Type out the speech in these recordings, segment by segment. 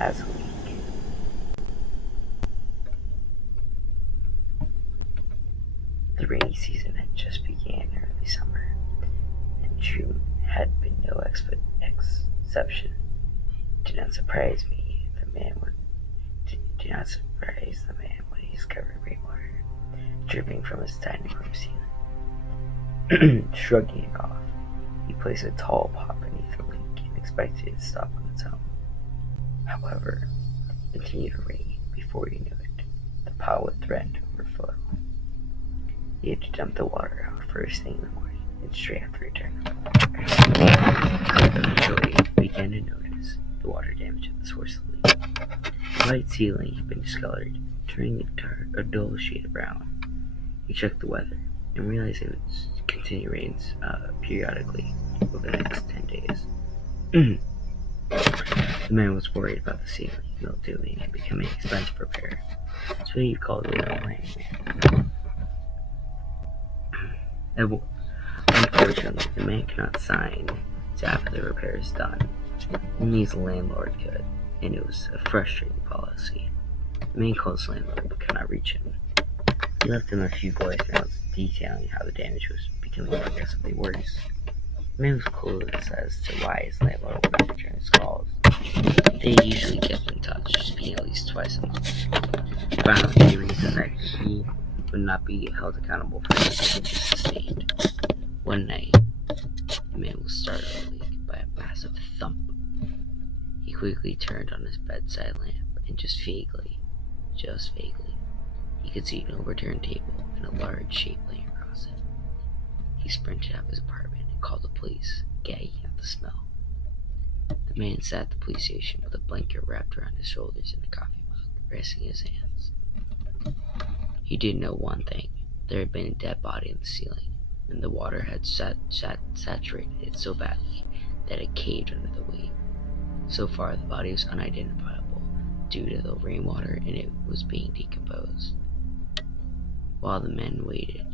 as a leak. The rainy season had just began early summer, and June had been no exception. It did not surprise the man when he discovered rainwater dripping from his dining room ceiling. Shrugging it off, he placed a tall pot beneath the leak and expected it to stop on its own. However, it continued to rain. Before he knew it, the pot would threaten to overflow. He had to dump the water out first thing in the morning and straight after returning. Eventually, he began to notice the water damage at the source of the leak. The white ceiling had been discolored, turning a dull shade of brown. He checked the weather and realized it would continue rains periodically over the next 10 days. The man was worried about the ceiling mildewing and becoming expensive to repair, so he called the local handyman. Unfortunately, the man could not sign to have the repairs done. Only his landlord could, and it was a frustrating policy. The man called his landlord but could not reach him. He left him a few voicemails detailing how the damage was becoming progressively worse. The man was clueless as to why his landlord would not return his calls. They usually kept in touch, speaking at least twice a month. Finally, he reasoned that he would not be held accountable for the damage sustained. One night, the man was startled awake by a massive thump. He quickly turned on his bedside lamp, and just vaguely, he could see an overturned table and a large shape laying across it. He sprinted out of his apartment and called the police, gagging at the smell. The man sat at the police station with a blanket wrapped around his shoulders and a coffee mug resting in his hands. He did know one thing. There had been a dead body in the ceiling, and the water had saturated it so badly that it caved under the weight. So far, the body was unidentifiable due to the rainwater, and it was being decomposed. While the men waited,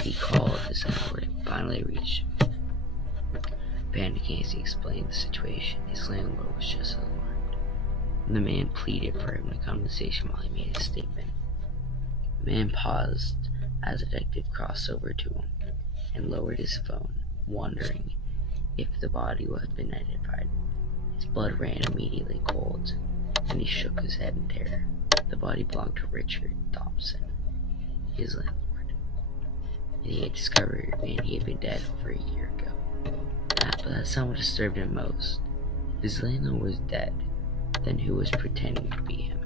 he called his landlord and finally reached him. Panicking as he explained the situation, his landlord was just alarmed. The man pleaded for him to come to the station while he made his statement. The man paused as a detective crossed over to him and lowered his phone, wondering if the body had been identified. His blood ran immediately cold, and he shook his head in terror. The body belonged to Richard Thompson, his landlord, and he had been dead over a year ago. But that's not what disturbed him most. If his landlord was dead, then who was pretending to be him?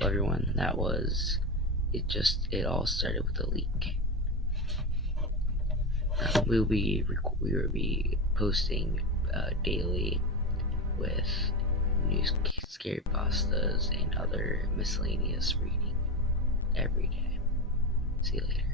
Well, everyone, that was it. It all started with a leak. We will be posting daily with news, scary pastas, and other miscellaneous reading every day. See you later.